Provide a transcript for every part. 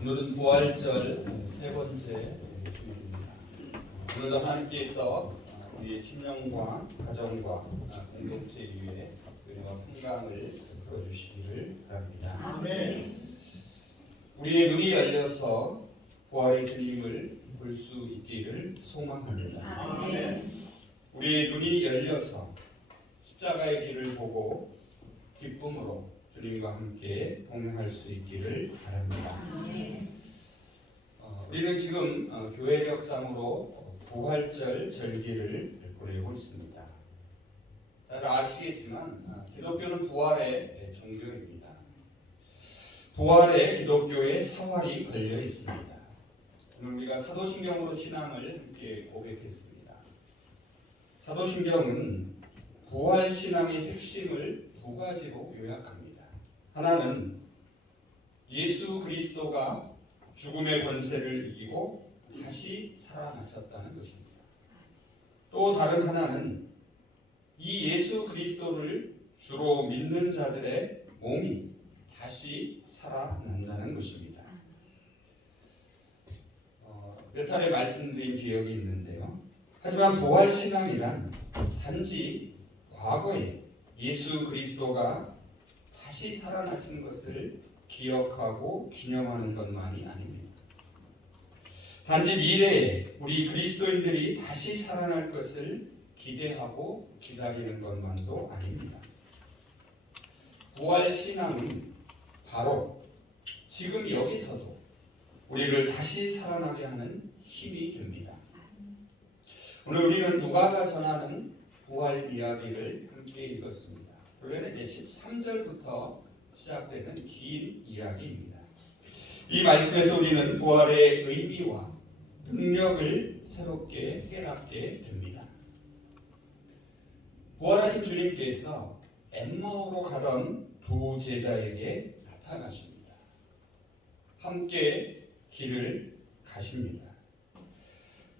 오늘은 부활절 세 번째 주일입니다. 오늘도 하나님께서 우리의 신령과 가정과 공동체 위에 은혜와 평강을 풀어주시기를 바랍니다. 아멘. 우리의 눈이 열려서 부활의 주님을 볼 수 있기를 소망합니다. 아멘. 우리의 눈이 열려서 십자가의 길을 보고 기쁨으로 주님과 함께 동행할 수 있기를 바랍니다. 우리는 지금 교회력상으로 부활절 절기를 보내고 있습니다. 잘 아시겠지만 기독교는 부활의 종교입니다. 부활에 기독교의 사활이 걸려 있습니다. 오늘 우리가 사도신경으로 신앙을 함께 고백했습니다. 사도신경은 부활 신앙의 핵심을 두 가지로 요약합니다. 하나는 예수 그리스도가 죽음의 권세를 이기고 다시 살아나셨다는 것입니다. 또 다른 하나는 이 예수 그리스도를 주로 믿는 자들의 몸이 다시 살아난다는 것입니다. 몇 차례 말씀드린 기억이 있는데요. 하지만 부활신앙이란 단지 과거에 예수 그리스도가 다시 살아나신 것을 기억하고 기념하는 것만이 아닙니다. 단지 미래에 우리 그리스도인들이 다시 살아날 것을 기대하고 기다리는 것만도 아닙니다. 부활신앙은 바로 지금 여기서도 우리를 다시 살아나게 하는 힘이 됩니다. 오늘 우리는 누가가 전하는 부활 이야기를 함께 읽었습니다. 그러면 이제 13절부터 시작되는 긴 이야기입니다. 이 말씀에서 우리는 부활의 의미와 능력을 새롭게 깨닫게 됩니다. 부활하신 주님께서 엠마오로 가던 두 제자에게 나타나십니다. 함께 길을 가십니다.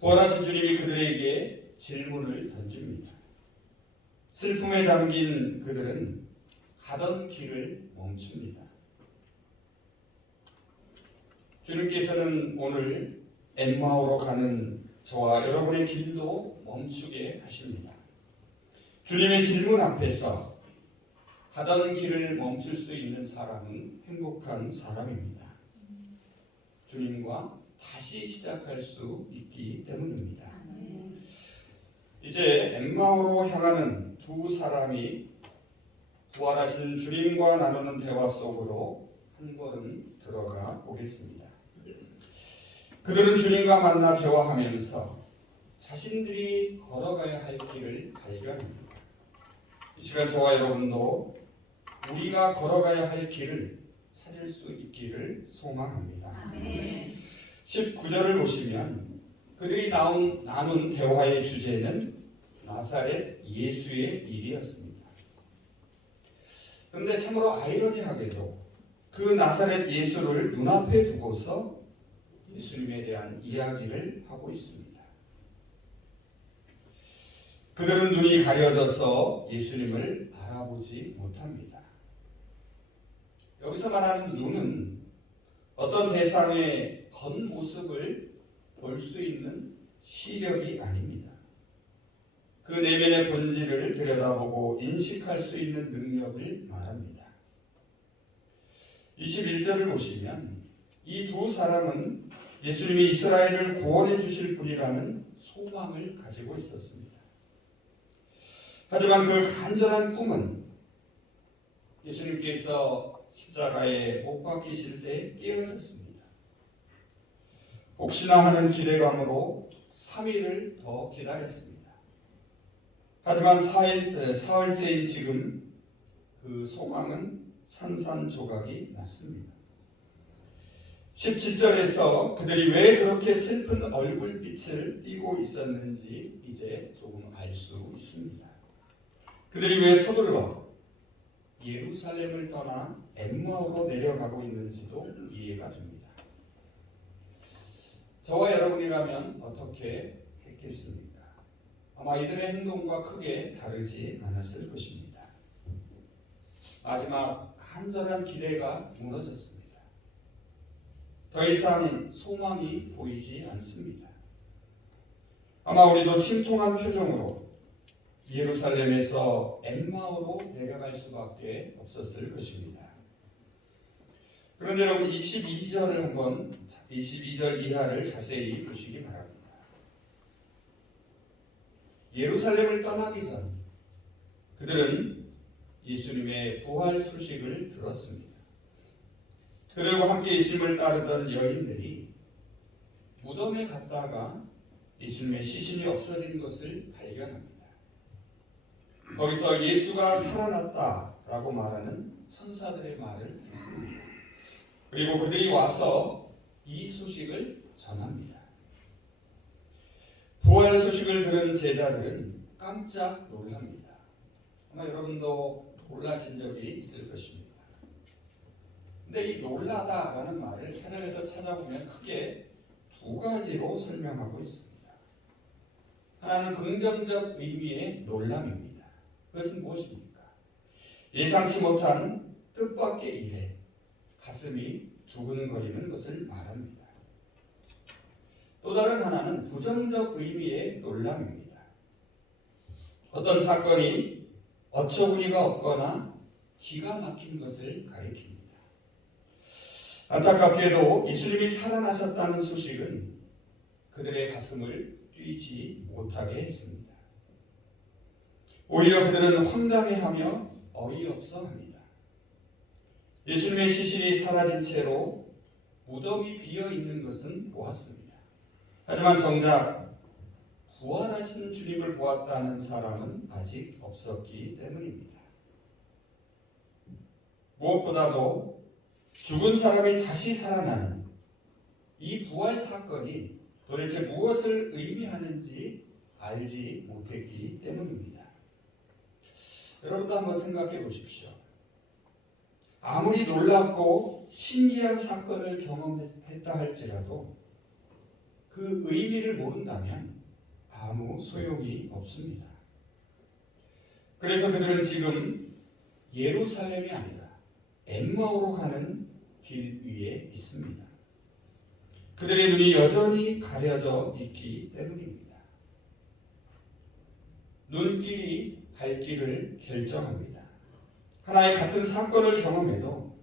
부활하신 주님이 그들에게 질문을 던집니다. 슬픔에 잠긴 그들은 가던 길을 멈춥니다. 주님께서는 오늘 엠마오로 가는 저와 여러분의 길도 멈추게 하십니다. 주님의 질문 앞에서 가던 길을 멈출 수 있는 사람은 행복한 사람입니다. 주님과 다시 시작할 수 있기 때문입니다. 이제 엠마오로 향하는 두 사람이 부활하신 주님과 나누는 대화 속으로 한 걸음 들어가 보겠습니다. 그들은 주님과 만나 대화하면서 자신들이 걸어가야 할 길을 발견합니다. 이 시간 저와 여러분도 우리가 걸어가야 할 길을 찾을 수 있기를 소망합니다. 19절을 보시면 그들이 나눈 대화의 주제는 나사렛 예수의 일이었습니다. 그런데 참으로 아이러니하게도 그 나사렛 예수를 눈앞에 두고서 예수님에 대한 이야기를 하고 있습니다. 그들은 눈이 가려져서 예수님을 알아보지 못합니다. 여기서 말하는 눈은 어떤 대상의 겉모습을 볼 수 있는 시력이 아닙니다. 그 내면의 본질을 들여다보고 인식할 수 있는 능력을 말합니다. 21절을 보시면 이 두 사람은 예수님이 이스라엘을 구원해 주실 분이라는 소망을 가지고 있었습니다. 하지만 그 간절한 꿈은 예수님께서 십자가에 못 박히실 때 깨어졌습니다. 혹시나 하는 기대감으로 3일을 더 기다렸습니다. 하지만 사흘째인 지금 그 소망은 산산조각이 났습니다. 17절에서 그들이 왜 그렇게 슬픈 얼굴빛을 띠고 있었는지 이제 조금 알 수 있습니다. 그들이 왜 서둘러 예루살렘을 떠나 엠마오로 내려가고 있는지도 이해가 됩니다. 저와 여러분이라면 어떻게 했겠습니까? 아마 이들의 행동과 크게 다르지 않았을 것입니다. 마지막 간절한 기대가 무너졌습니다. 더 이상 소망이 보이지 않습니다. 아마 우리도 침통한 표정으로 예루살렘에서 엠마오로 내려갈 수밖에 없었을 것입니다. 그런데 여러분 22절 이하를 자세히 보시기 바랍니다. 예루살렘을 떠나기 전 그들은 예수님의 부활 소식을 들었습니다. 그들과 함께 예수님을 따르던 여인들이 무덤에 갔다가 예수님의 시신이 없어진 것을 발견합니다. 거기서 예수가 살아났다라고 말하는 천사들의 말을 듣습니다. 그리고 그들이 와서 이 소식을 전합니다. 부활 소식을 들은 제자들은 깜짝 놀랍니다. 아마 여러분도 놀라신 적이 있을 것입니다. 근데 이 놀라다라는 말을 사전에서 찾아보면 크게 두 가지로 설명하고 있습니다. 하나는 긍정적 의미의 놀람입니다. 그것은 무엇입니까? 예상치 못한 뜻밖의 일에 가슴이 두근거리는 것을 말합니다. 또 다른 하나는 부정적 의미의 놀람입니다. 어떤 사건이 어처구니가 없거나 기가 막힌 것을 가리킵니다. 안타깝게도 예수님이 살아나셨다는 소식은 그들의 가슴을 뛰지 못하게 했습니다. 오히려 그들은 황당해하며 어이없어합니다. 예수님의 시신이 사라진 채로 무덤이 비어있는 것은 보았습니다. 하지만 정작 부활하신 주님을 보았다는 사람은 아직 없었기 때문입니다. 무엇보다도 죽은 사람이 다시 살아나는 이 부활 사건이 도대체 무엇을 의미하는지 알지 못했기 때문입니다. 여러분도 한번 생각해 보십시오. 아무리 놀랍고 신기한 사건을 경험했다 할지라도 그 의미를 모른다면 아무 소용이 없습니다. 그래서 그들은 지금 예루살렘이 아니라 엠마오로 가는 길 위에 있습니다. 그들의 눈이 여전히 가려져 있기 때문입니다. 눈길이 발길을 결정합니다. 하나의 같은 사건을 경험해도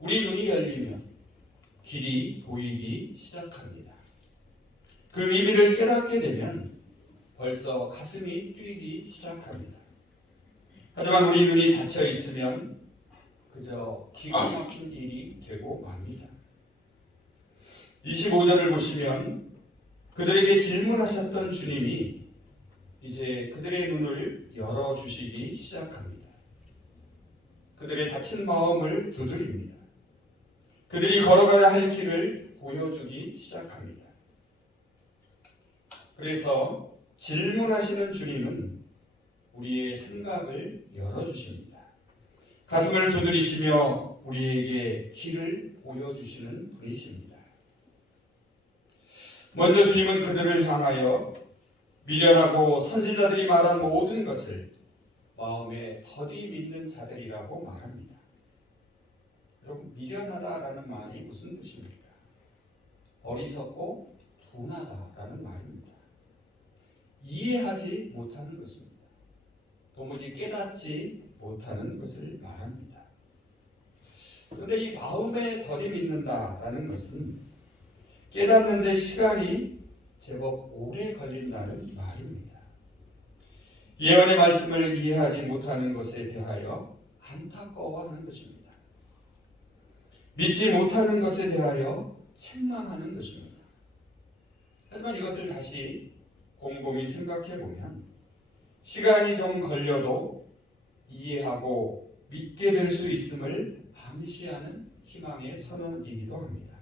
우리 눈이 열리면 길이 보이기 시작합니다. 그 의미를 깨닫게 되면 벌써 가슴이 뛰기 시작합니다. 하지만 우리 눈이 닫혀 있으면 그저 기가 막힌 일이 되고 맙니다. 25절을 보시면 그들에게 질문하셨던 주님이 이제 그들의 눈을 열어주시기 시작합니다. 그들의 다친 마음을 두드립니다. 그들이 걸어가야 할 길을 보여주기 시작합니다. 그래서 질문하시는 주님은 우리의 생각을 열어주십니다. 가슴을 두드리시며 우리에게 길을 보여주시는 분이십니다. 먼저 주님은 그들을 향하여 미련하고 선지자들이 말한 모든 것을 마음에 더디 믿는 자들이라고 말합니다. 여러분, 미련하다라는 말이 무슨 뜻입니까? 어리석고 둔하다라는 말입니다. 이해하지 못하는 것입니다. 도무지 깨닫지 못하는 것을 말합니다. 그런데 이 마음에 더디 믿는다라는 것은 깨닫는 데 시간이 제법 오래 걸린다는 말입니다. 예언의 말씀을 이해하지 못하는 것에 대하여 안타까워하는 것입니다. 믿지 못하는 것에 대하여 책망하는 것입니다. 하지만 이것을 다시 곰곰이 생각해 보면 시간이 좀 걸려도 이해하고 믿게 될 수 있음을 암시하는 희망의 선언이기도 합니다.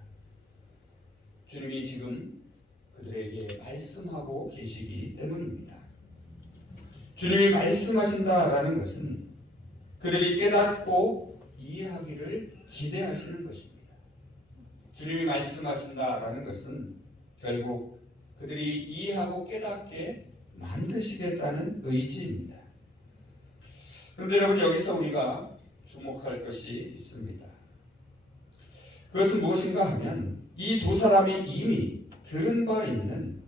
주님이 지금 그들에게 말씀하고 계시기 때문입니다. 주님이 말씀하신다라는 것은 그들이 깨닫고 이해하기를 기대하시는 것입니다. 주님이 말씀하신다라는 것은 결국 그들이 이해하고 깨닫게 만드시겠다는 의지입니다. 그런데 여러분, 여기서 우리가 주목할 것이 있습니다. 그것은 무엇인가 하면 이 두 사람이 이미 들은 바 있는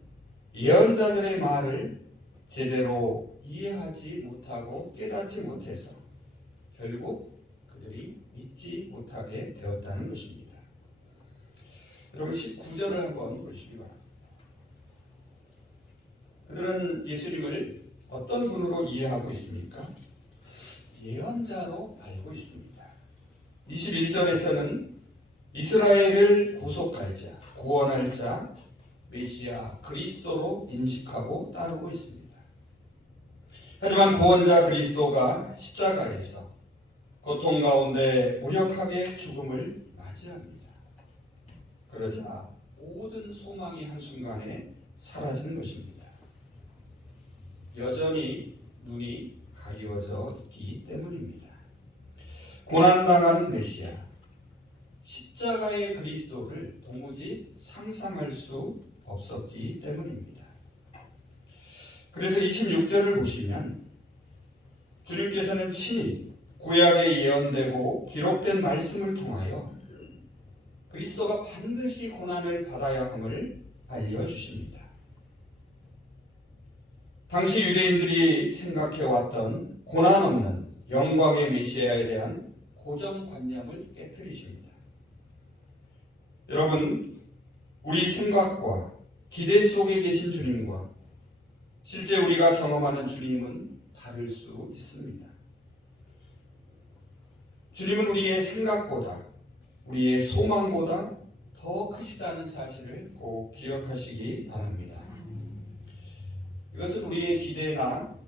예언자들의 말을 제대로 이해하지 못하고 깨닫지 못해서 결국 그들이 믿지 못하게 되었다는 것입니다. 여러분 19절을 한번 보시기 바랍니다. 그들은 예수님을 어떤 분으로 이해하고 있습니까? 예언자로 알고 있습니다. 21절에서는 이스라엘을 구속할 자, 구원할 자, 메시아 그리스도로 인식하고 따르고 있습니다. 하지만 구원자 그리스도가 십자가에서 고통 가운데 무력하게 죽음을 맞이합니다. 그러자 모든 소망이 한순간에 사라진 것입니다. 여전히 눈이 가리워져 있기 때문입니다. 고난당하는 메시아, 십자가의 그리스도를 도무지 상상할 수 없었기 때문입니다. 그래서 26절을 보시면 주님께서는 친히 구약에 예언되고 기록된 말씀을 통하여 그리스도가 반드시 고난을 받아야 함을 알려주십니다. 당시 유대인들이 생각해왔던 고난 없는 영광의 메시아에 대한 고정관념을 깨뜨리십니다. 여러분, 우리 생각과 기대 속에 계신 주님과 실제 우리가 경험하는 주님은 다를 수 있습니다. 주님은 우리의 생각보다, 우리의 소망보다 더 크시다는 사실을 꼭 기억하시기 바랍니다. 이것은 우리의 기대나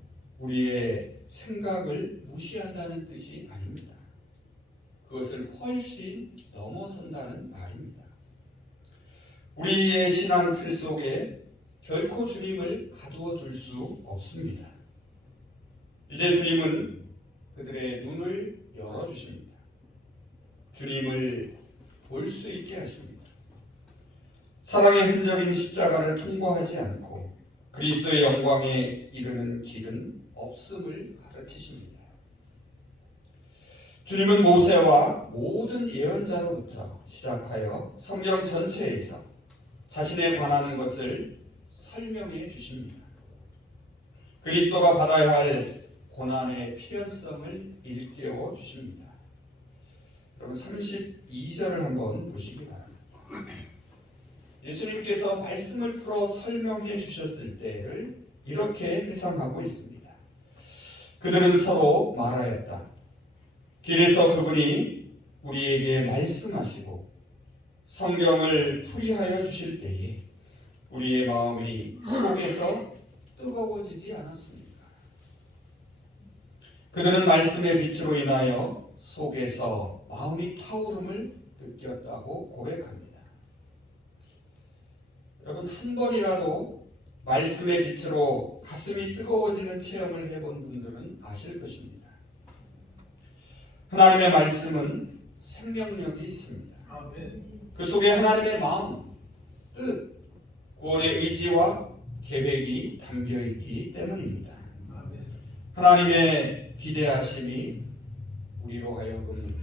우리의 생각을 무시한다는 뜻이 아닙니다. 그것을 훨씬 넘어선다는 말입니다. 우리의 신앙 틀 속에 결코 주님을 가두어 둘 수 없습니다. 이제 주님은 그들의 눈을 열어주십니다. 주님을 볼 수 있게 하십니다. 사랑의 흔적인 십자가를 통과하지 않고 그리스도의 영광에 이르는 길은 없음을 가르치십니다. 주님은 모세와 모든 예언자로부터 시작하여 성경 전체에서 자신에 관한 것을 설명해 주십니다. 그리스도가 받아야 할 고난의 필연성을 일깨워 주십니다. 여러분 32절을 한번 보시기 바랍니다. 예수님께서 말씀을 풀어 설명해 주셨을 때를 이렇게 회상하고 있습니다. 그들은 서로 말하였다. 길에서 그분이 우리에게 말씀하시고 성경을 풀이하여 주실 때에 우리의 마음이 속에서 뜨거워지지 않았습니까? 그들은 말씀의 빛으로 인하여 속에서 마음이 타오름을 느꼈다고 고백합니다. 여러분 한 번이라도 말씀의 빛으로 가슴이 뜨거워지는 체험을 해본 분들은 아실 것입니다. 하나님의 말씀은 생명력이 있습니다. 그 속에 하나님의 마음, 뜻, 구원의 의지와 계획이 담겨있기 때문입니다. 하나님의 기대하심이 우리로 하여금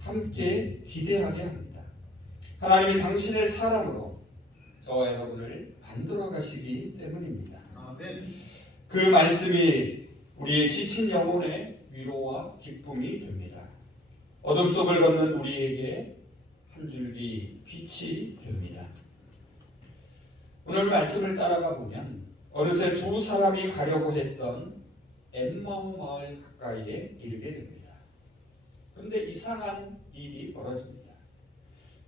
함께 기대하게 합니다. 하나님이 당신의 사랑으로 저와 여러분을 만들어 가시기 때문입니다. 그 말씀이 우리의 지친 영혼의 위로와 기쁨이 됩니다. 어둠 속을 걷는 우리에게 한 줄기 빛이 됩니다. 오늘 말씀을 따라가 보면 어느새 두 사람이 가려고 했던 엠마오 마을 가까이에 이르게 됩니다. 그런데 이상한 일이 벌어집니다.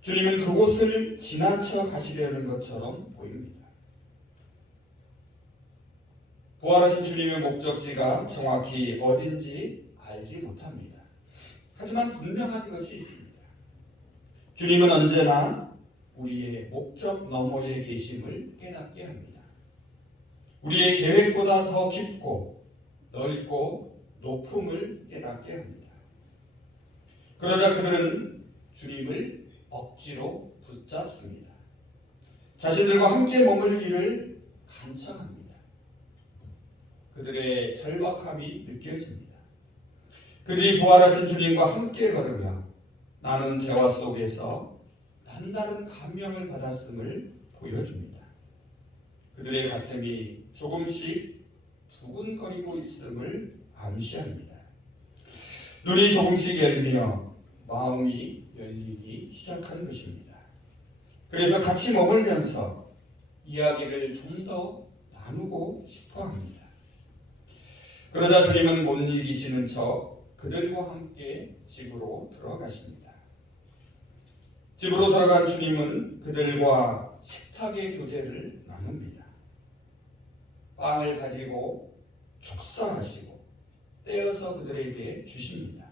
주님은 그곳을 지나쳐 가시려는 것처럼 보입니다. 부활하신 주님의 목적지가 정확히 어딘지 알지 못합니다. 하지만 분명한 것이 있습니다. 주님은 언제나 우리의 목적 너머에 계심을 깨닫게 합니다. 우리의 계획보다 더 깊고 넓고 높음을 깨닫게 합니다. 그러자 그들은 주님을 억지로 붙잡습니다. 자신들과 함께 머물기를 간청합니다. 그들의 절박함이 느껴집니다. 그들이 부활하신 주님과 함께 걸으며 나눈 대화 속에서 남다른 감명을 받았음을 보여줍니다. 그들의 가슴이 조금씩 두근거리고 있음을 암시합니다. 눈이 조금씩 열리며 마음이 열리기 시작한 것입니다. 그래서 같이 머물면서 이야기를 좀 더 나누고 싶어 합니다. 그러자 주님은 못 이기시는 척 그들과 함께 집으로 들어가십니다. 집으로 들어간 주님은 그들과 식탁의 교제를 나눕니다. 빵을 가지고 축사하시고 떼어서 그들에게 주십니다.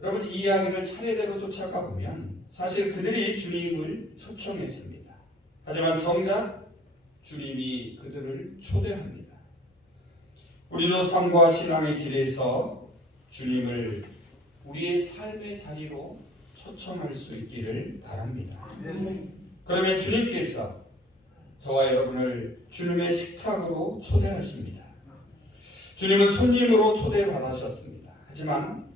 여러분, 이 이야기를 차례대로 쫓아가 보면 사실 그들이 주님을 초청했습니다. 하지만 정작 주님이 그들을 초대합니다. 우리도 삶과 신앙의 길에서 주님을 우리의 삶의 자리로 초청할 수 있기를 바랍니다. 그러면 주님께서 저와 여러분을 주님의 식탁으로 초대하십니다. 주님은 손님으로 초대받으셨습니다. 하지만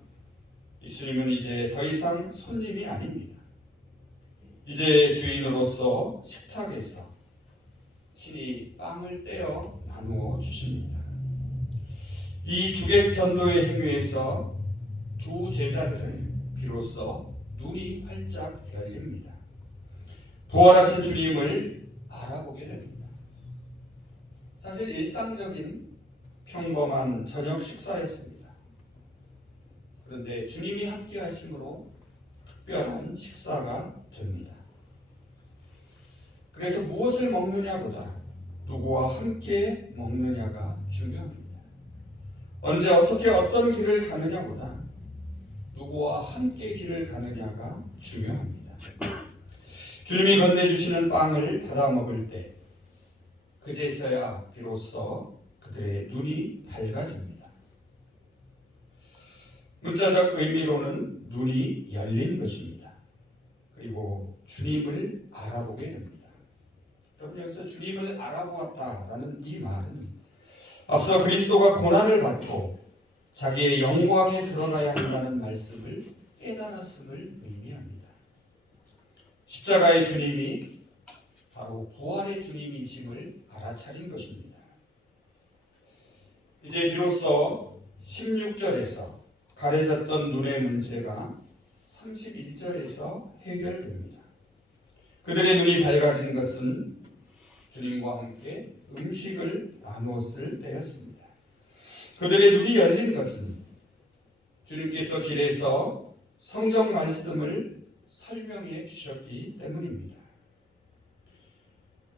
예수님은 이제 더 이상 손님이 아닙니다. 이제 주인으로서 식탁에서 친히 빵을 떼어 나누어 주십니다. 이 주객 전도의 행위에서 두 제자들은 비로소 눈이 활짝 열립니다. 부활하신 주님을 알아보게 됩니다. 사실 일상적인 평범한 저녁 식사였습니다. 그런데 주님이 함께 하심으로 특별한 식사가 됩니다. 그래서 무엇을 먹느냐보다 누구와 함께 먹느냐가 중요합니다. 언제 어떻게 어떤 길을 가느냐보다 누구와 함께 길을 가느냐가 중요합니다. 주님이 건네주시는 빵을 받아 먹을 때 그제서야 비로소 그들의 눈이 밝아집니다. 문자적 의미로는 눈이 열린 것입니다. 그리고 주님을 알아보게 됩니다. 여러분, 여기서 주님을 알아보았다라는 이 말은 앞서 그리스도가 고난을 받고 자기의 영광에 드러나야 한다는 말씀을 깨달았음을 의미합니다. 십자가의 주님이 바로 부활의 주님이심을 알아차린 것입니다. 이제 비로소 16절에서 가려졌던 눈의 문제가 31절에서 해결됩니다. 그들의 눈이 밝아진 것은 주님과 함께 음식을 나누었을 때였습니다. 그들의 눈이 열린 것은 주님께서 길에서 성경 말씀을 설명해 주셨기 때문입니다.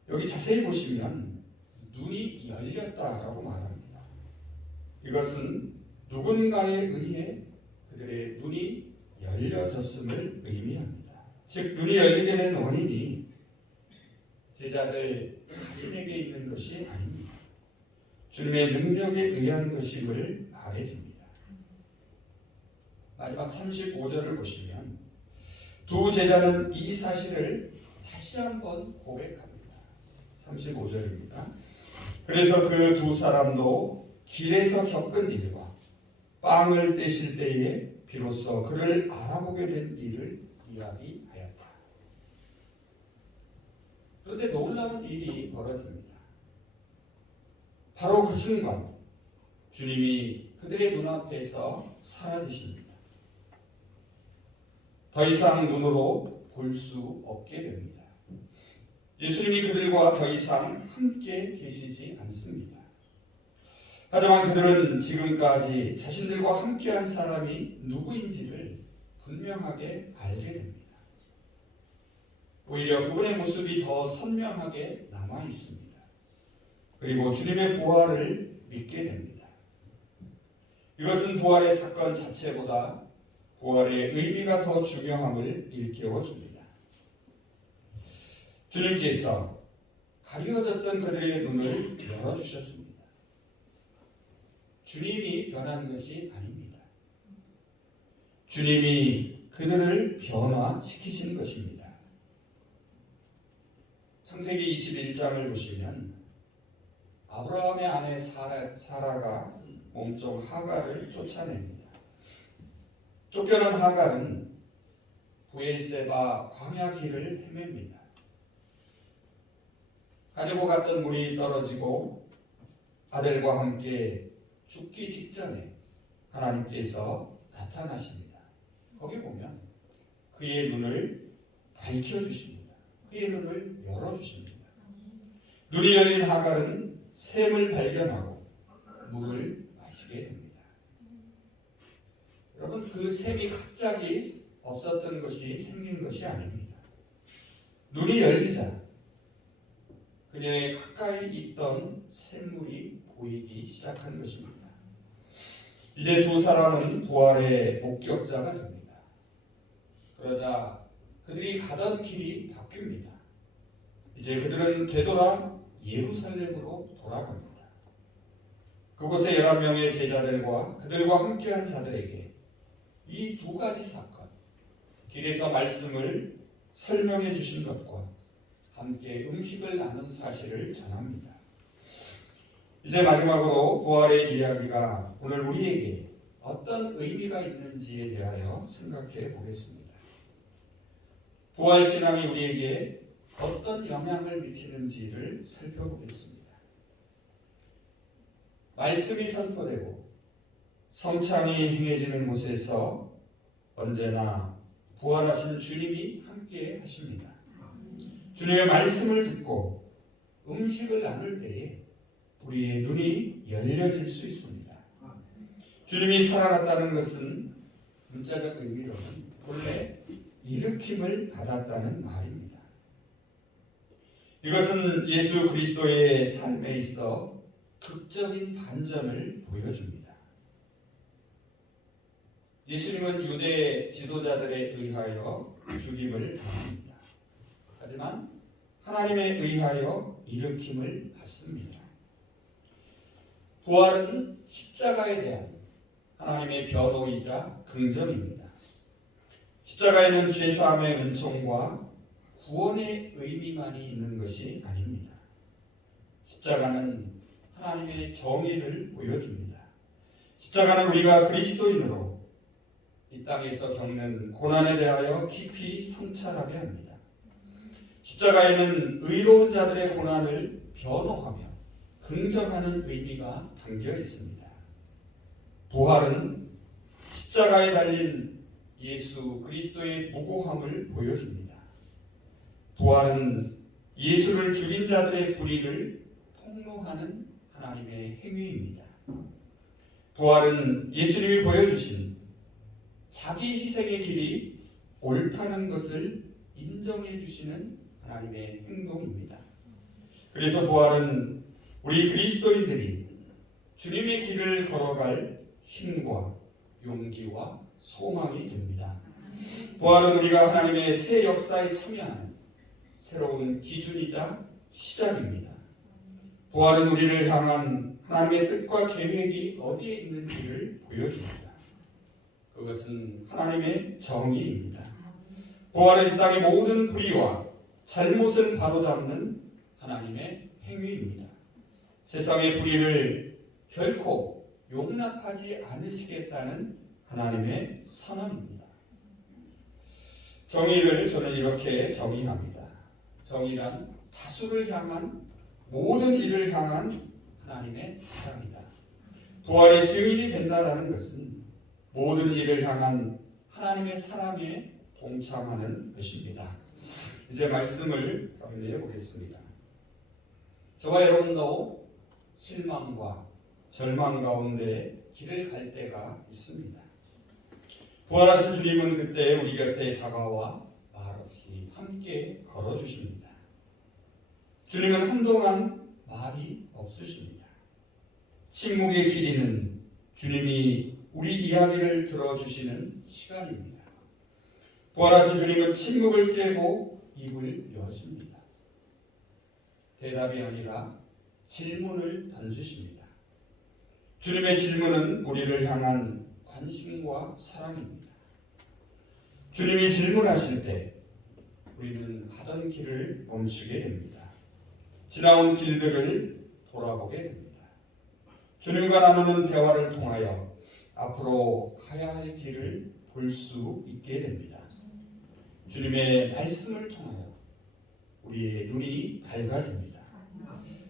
여기 자세히 보시면 눈이 열렸다라고 말합니다. 이것은 누군가에 의해 그들의 눈이 열려졌음을 의미합니다. 즉, 눈이 열리게 된 원인이 제자들 자신에게 있는 것이 아닙니다. 주님의 능력에 의한 것임을 말해줍니다. 마지막 35절을 보시면 두 제자는 이 사실을 다시 한번 고백합니다. 35절입니다. 그래서 그 두 사람도 길에서 겪은 일과 빵을 떼실 때에 비로소 그를 알아보게 된 일을 이야기하였다. 그런데 놀라운 일이 벌어집니다. 바로 그 순간 주님이 그들의 눈앞에서 사라지십니다. 더 이상 눈으로 볼 수 없게 됩니다. 예수님이 그들과 더 이상 함께 계시지 않습니다. 하지만 그들은 지금까지 자신들과 함께한 사람이 누구인지를 분명하게 알게 됩니다. 오히려 그분의 모습이 더 선명하게 남아 있습니다. 그리고 주님의 부활을 믿게 됩니다. 이것은 부활의 사건 자체보다 부활의 의미가 더 중요함을 일깨워 줍니다. 주님께서 가려졌던 그들의 눈을 열어주셨습니다. 주님이 변한 것이 아닙니다. 주님이 그들을 변화시키신 것입니다. 창세기 21장을 보시면 아브라함의 아내 사라가 몸종 하갈을 쫓아냅니다. 쫓겨난 하갈은 부엘세바 광야 길을 헤맵니다. 가지고 갔던 물이 떨어지고 아들과 함께 죽기 직전에 하나님께서 나타나십니다. 거기 보면 그의 눈을 밝혀주십니다. 그의 눈을 열어주십니다. 눈이 열린 하갈은 샘을 발견하고 물을 마시게 됩니다. 여러분, 그 샘이 갑자기 없었던 것이 생긴 것이 아닙니다. 눈이 열리자 그녀의 가까이 있던 샘물이 보이기 시작한 것입니다. 이제 두 사람은 부활의 목격자가 됩니다. 그러자 그들이 가던 길이 바뀝니다. 이제 그들은 되돌아 예루살렘으로 돌아갑니다. 그곳에 11명의 제자들과 그들과 함께한 자들에게 이 두 가지 사건, 길에서 말씀을 설명해 주신 것과 함께 음식을 나눈 사실을 전합니다. 이제 마지막으로 부활의 이야기가 오늘 우리에게 어떤 의미가 있는지에 대하여 생각해 보겠습니다. 부활 신앙이 우리에게 어떤 영향을 미치는지를 살펴보겠습니다. 말씀이 선포되고 성찬이 행해지는 곳에서 언제나 부활하신 주님이 함께 하십니다. 주님의 말씀을 듣고 음식을 나눌 때에 우리의 눈이 열려질 수 있습니다. 주님이 살아났다는 것은 문자적 의미로는 본래 일으킴을 받았다는 말입니다. 이것은 예수 그리스도의 삶에 있어 극적인 반전을 보여줍니다. 예수님은 유대 지도자들에 의하여 죽임을 당합니다. 하지만 하나님에 의하여 일으킴을 받습니다. 부활은 십자가에 대한 하나님의 변호이자 긍정입니다. 십자가에는 죄사함의 은총과 구원의 의미만이 있는 것이 아닙니다. 십자가는 하나님의 정의를 보여줍니다. 십자가는 우리가 그리스도인으로 이 땅에서 겪는 고난에 대하여 깊이 성찰하게 합니다. 십자가에는 의로운 자들의 고난을 변호하며 긍정하는 의미가 담겨 있습니다. 부활은 십자가에 달린 예수 그리스도의 무고함을 보여줍니다. 부활은 예수를 죽인 자들의 불의를 폭로하는 하나님의 행위입니다. 부활은 예수님이 보여주신 자기 희생의 길이 옳다는 것을 인정해 주시는 하나님의 행동입니다. 그래서 부활은 우리 그리스도인들이 주님의 길을 걸어갈 힘과 용기와 소망이 됩니다. 부활은 우리가 하나님의 새 역사에 참여하는 새로운 기준이자 시작입니다. 부활은 우리를 향한 하나님의 뜻과 계획이 어디에 있는지를 보여줍니다. 그것은 하나님의 정의입니다. 부활은 이 땅의 모든 불의와 잘못을 바로잡는 하나님의 행위입니다. 세상의 불의를 결코 용납하지 않으시겠다는 하나님의 선언입니다. 정의를 저는 이렇게 정의합니다. 정의란 다수를 향한 모든 일을 향한 하나님의 사랑이다. 부활의 증인이 된다는 것은 모든 일을 향한 하나님의 사랑에 동참하는 것입니다. 이제 말씀을 정리해 보겠습니다. 저와 여러분도 실망과 절망 가운데 길을 갈 때가 있습니다. 부활하신 주님은 그때 우리 곁에 다가와 말없이 함께 걸어주십니다. 주님은 한동안 말이 없으십니다. 침묵의 길이는 주님이 우리 이야기를 들어주시는 시간입니다. 부활하신 주님은 침묵을 깨고 입을 여십니다. 대답이 아니라 질문을 던지십니다. 주님의 질문은 우리를 향한 관심과 사랑입니다. 주님이 질문하실 때 우리는 가던 길을 멈추게 됩니다. 지나온 길들을 돌아보게 됩니다. 주님과 나누는 대화를 통하여 앞으로 가야 할 길을 볼 수 있게 됩니다. 주님의 말씀을 통하여 우리의 눈이 밝아집니다.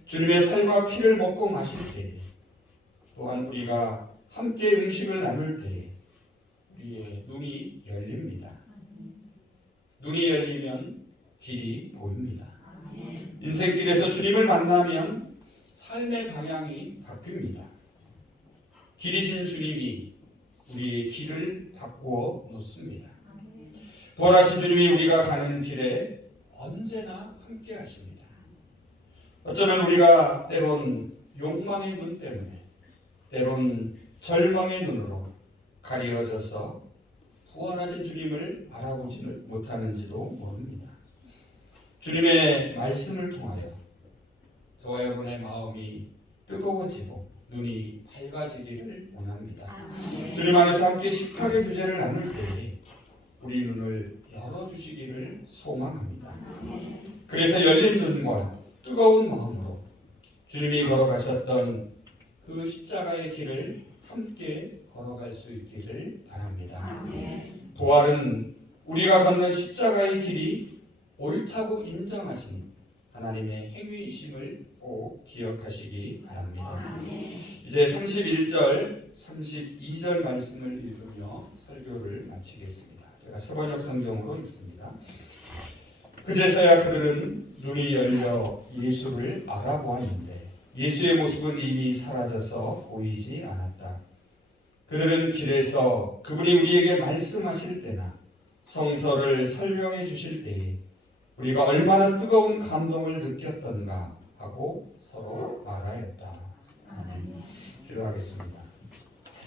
주님의 살과 피를 먹고 마실 때, 또한 우리가 함께 음식을 나눌 때 우리의 눈이 열립니다. 눈이 열리면 길이 보입니다. 인생길에서 주님을 만나면 삶의 방향이 바뀝니다. 길이신 주님이 우리의 길을 바꾸어 놓습니다. 부활하신 주님이 우리가 가는 길에 언제나 함께 하십니다. 어쩌면 우리가 때론 욕망의 눈 때문에, 때론 절망의 눈으로 가려져서 부활하신 주님을 알아보지는 못하는지도 모릅니다. 주님의 말씀을 통하여 저와 여러분의 마음이 뜨거워지고 눈이 밝아지기를 원합니다. 주님 안에서 함께 식탁의 주제를 나눌 때에 우리 눈을 열어주시기를 소망합니다. 그래서 열린 눈과 뜨거운 마음으로 주님이 걸어가셨던 그 십자가의 길을 함께 걸어갈 수 있기를 바랍니다. 부활은 우리가 걷는 십자가의 길이 옳다고 인정하신 하나님의 행위이심을 꼭 기억하시기 바랍니다. 이제 31절, 32절 말씀을 읽으며 설교를 마치겠습니다. 제가 서번역 성경으로 읽습니다. 그제서야 그들은 눈이 열려 예수를 알아보았는데 예수의 모습은 이미 사라져서 보이지 않았다. 그들은 길에서 그분이 우리에게 말씀하실 때나 성서를 설명해 주실 때에 우리가 얼마나 뜨거운 감동을 느꼈던가 하고 서로 말하였다. 아멘. 기도하겠습니다.